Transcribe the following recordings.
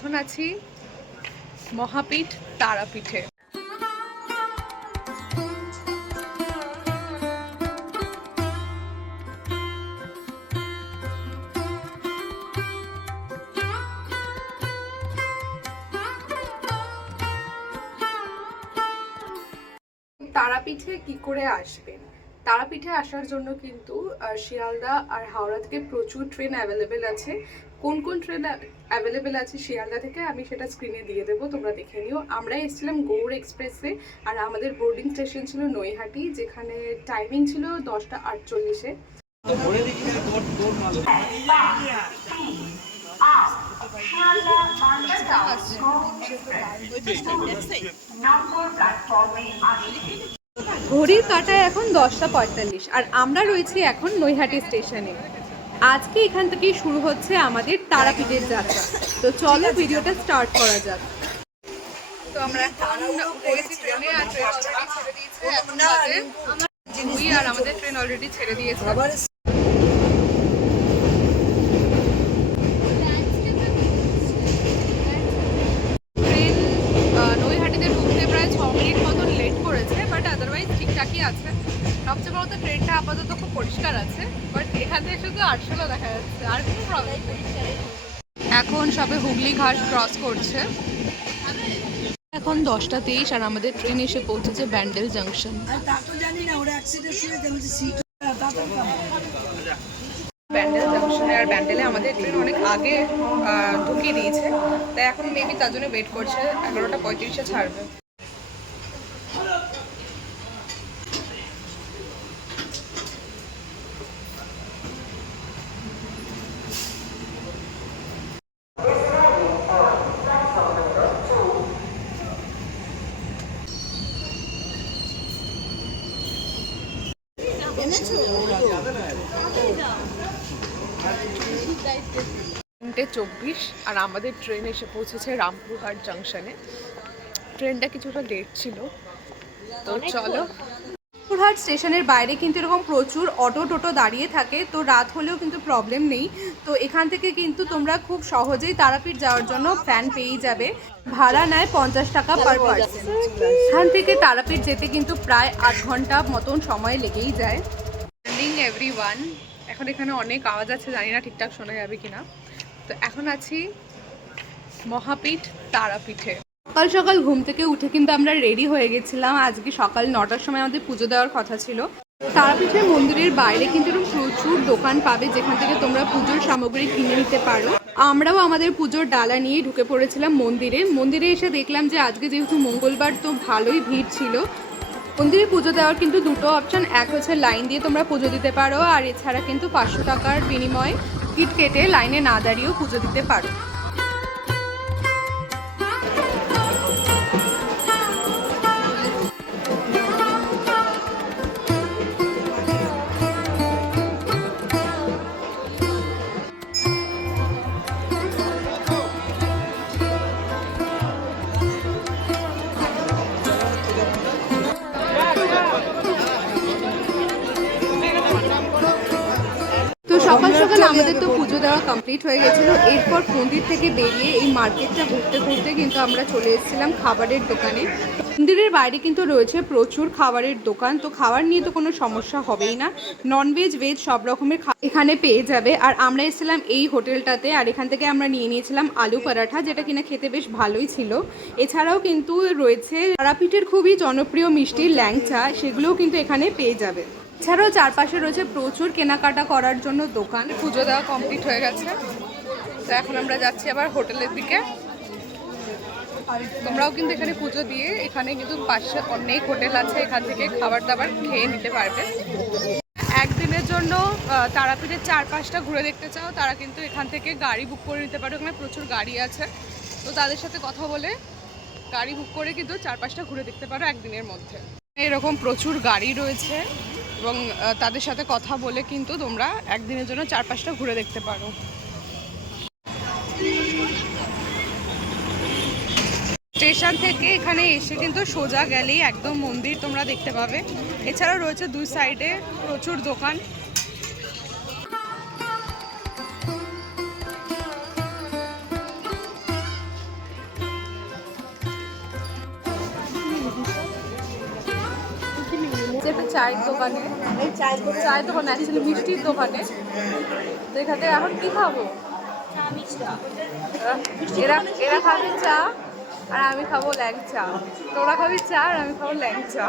এখন আছি মহাপীঠ তারাপীঠে। তারাপীঠে কি করে আসবেন? তারাপীঠে আসার জন্য কিন্তু শিয়ালদা আর হাওড়া থেকে প্রচুর ট্রেন অ্যাভেলেবেল আছে। কোন কোন ট্রেন অ্যাভেলেবেল আছে শিয়ালদা থেকে আমি সেটা স্ক্রিনে দিয়ে দেবো, তোমরা দেখে নিও। আমরা এসেছিলাম গৌড় এক্সপ্রেসে আর আমাদের বোর্ডিং স্টেশন ছিল নৈহাটি, যেখানে টাইমিং ছিল 10:48-এ। ঘড়ির কাঁটায় এখন 10:45 আর আমরা রয়েছি এখন নৈহাটি স্টেশনে। আজকে এখান থেকেই শুরু হচ্ছে আমাদের তারাপীঠের যাত্রা। তো চলো ভিডিওটা স্টার্ট করা যাক। তো আমরা এখন রয়েছি ট্রেনে আর ট্রেন অলরেডি ছেড়ে দিয়েছে। এখন বাজে 2 আর আমাদের ট্রেন অলরেডি ছেড়ে দিয়েছে। সবচেয়ে বড় তো ট্রেনটা আপাতত খুব পরিষ্কার আছে, বাট এখান থেকে শুধু আরশোলা দেখা যাচ্ছে, আর কোনো প্রবলেম নেই। এখন সবে হুগলি ঘাট ক্রস করছে। এখন 10:23 আর আমাদের ট্রেন এসে পৌঁছেছে ব্যান্ডেল জাংশন। ব্যান্ডেল জাংশনে আর ব্যান্ডেলে আমাদের ট্রেন অনেক আগে ঢুকিয়ে দিয়েছে, তাই এখন মেবি তার জন্য ওয়েট করছে। 11:35-এ ছাড়বে। তিনটে 24 আর আমাদের ট্রেন এসে পৌঁছেছে রামপুরহাট জাংশনে। ট্রেনটা কিছুটা লেট ছিল, তো চলো। রামপুরহাট স্টেশনের বাইরে কিন্তু এরকম প্রচুর অটো টোটো দাঁড়িয়ে থাকে, তো রাত হলেও কিন্তু প্রবলেম নেই। তো এখান থেকে কিন্তু তোমরা খুব সহজেই তারাপীঠ যাওয়ার জন্য ভ্যান পেয়েই যাবে। ভাড়া নেয় 50 টাকা পার পার্সন। এখান থেকে তারাপীঠ যেতে কিন্তু প্রায় 8 ঘন্টা মতন সময় লেগেই যায়। মর্নিং এভরিওয়ান, এখন এখানে অনেক আওয়াজ আছে, জানি না ঠিকঠাক শোনা যাবে কিনা। তো এখন আছি মহাপীঠ তারাপীঠে। সকাল সকাল ঘুম থেকে উঠে কিন্তু আমরা রেডি হয়ে গেছিলাম। আজকে সকাল 9টার সময় আমাদের পুজো দেওয়ার কথা ছিল। তারাপীঠের মন্দিরের বাইরে কিন্তু এরকম প্রচুর দোকান পাবে, যেখান থেকে তোমরা পুজোর সামগ্রী কিনে নিতে পারো। আমরাও আমাদের পুজোর ডালা নিয়ে ঢুকে পড়েছিলাম মন্দিরে এসে দেখলাম যে আজকে যেহেতু মঙ্গলবার, তো ভালোই ভিড় ছিল। মন্দিরে পুজো দেওয়ার কিন্তু দুটো অপশন, এক হচ্ছে লাইন দিয়ে তোমরা পুজো দিতে পারো, আর এছাড়া কিন্তু 500 টাকার বিনিময়ে টিকিট কেটে লাইনে না দাঁড়িয়েও পুজো দিতে পারো। সকাল সকাল আমাদের তো পুজো দেওয়া কমপ্লিট হয়ে গেছিলো। এরপর মন্দির থেকে বেরিয়ে এই মার্কেটটা ঘুরতে ঘুরতে কিন্তু আমরা চলে এসেছিলাম খাবারের দোকানে। মন্দিরের বাইরে কিন্তু রয়েছে প্রচুর খাবারের দোকান, তো খাবার নিয়ে তো কোনো সমস্যা হবেই না। ননভেজ ভেজ সব রকমের এখানে পেয়ে যাবে। আর আমরা এসেছিলাম এই হোটেলটাতে, আর এখান থেকে আমরা নিয়ে নিয়েছিলাম আলু পরাঠা, যেটা কিনা খেতে বেশ ভালোই ছিল। এছাড়াও কিন্তু রয়েছে তারাপীঠের খুবই জনপ্রিয় মিষ্টি ল্যাংচা, সেগুলোও কিন্তু এখানে পেয়ে যাবে। এছাড়াও চারপাশে রয়েছে প্রচুর কেনাকাটা করার জন্য দোকান। পুজো দেওয়া কমপ্লিট হয়ে গেছে, তো এখন আমরা যাচ্ছি আবার হোটেলের দিকে। তোমরাও কিন্তু এখানে পুজো দিয়ে, এখানে কিন্তু পাশে অনেক হোটেল আছে, এখান থেকে খাবার দাবার খেয়ে নিতে পারবে। একদিনের জন্য তারাপীঠের চারপাশটা ঘুরে দেখতে চাও, তারা কিন্তু এখান থেকে গাড়ি বুক করে নিতে পারো। এখানে প্রচুর গাড়ি আছে, তো তাদের সাথে কথা বলে গাড়ি বুক করে কিন্তু চারপাশটা ঘুরে দেখতে পারো একদিনের মধ্যে। এরকম প্রচুর গাড়ি রয়েছে এবং তাদের সাথে কথা বলে কিন্তু তোমরা একদিনের জন্য চারপাশটা ঘুরে দেখতে পারো। স্টেশন থেকে এখানে এসে কিন্তু সোজা গেলেই একদম মন্দির তোমরা দেখতে পাবে। এছাড়াও রয়েছে দুই সাইডে প্রচুর দোকান। একটা চায়ের দোকানে, চায়ের দোকান অ্যাকচুয়ালি মিষ্টির দোকানে। তো এখানে এখন কি খাবো? এরা এরা খাবে চা আর আমি খাবো ল্যাংচা। তোরা খাবি চা আর আমি খাবো ল্যাংচা।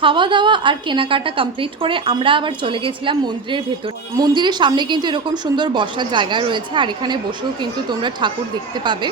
খাওয়া দাওয়া আর কেনাকাটা কমপ্লিট করে আমরা আবার চলে গেছিলাম মন্দিরের ভেতর। মন্দিরের সামনে কিন্তু এরকম সুন্দর বসার জায়গা রয়েছে, আর এখানে বসেও কিন্তু তোমরা ঠাকুর দেখতে পাবে।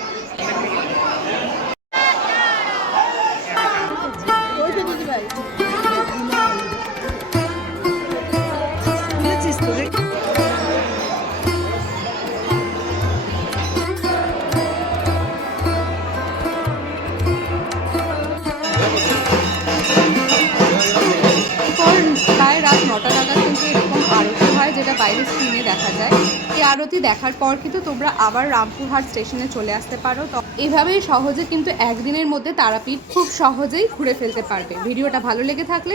প্রায় রাত 9টা নাগাদ কিন্তু এরকম আরতি হয়, যেটা বাইরের স্ক্রিনে দেখা যায়। এই আরতি দেখার পর কিন্তু তোমরা আবার রামপুরহাট স্টেশনে চলে আসতে পারো। তো এইভাবেই সহজে কিন্তু একদিনের মধ্যে তারাপীঠ খুব সহজেই ঘুরে ফেলতে পারবে। ভিডিওটা ভালো লেগে থাকলে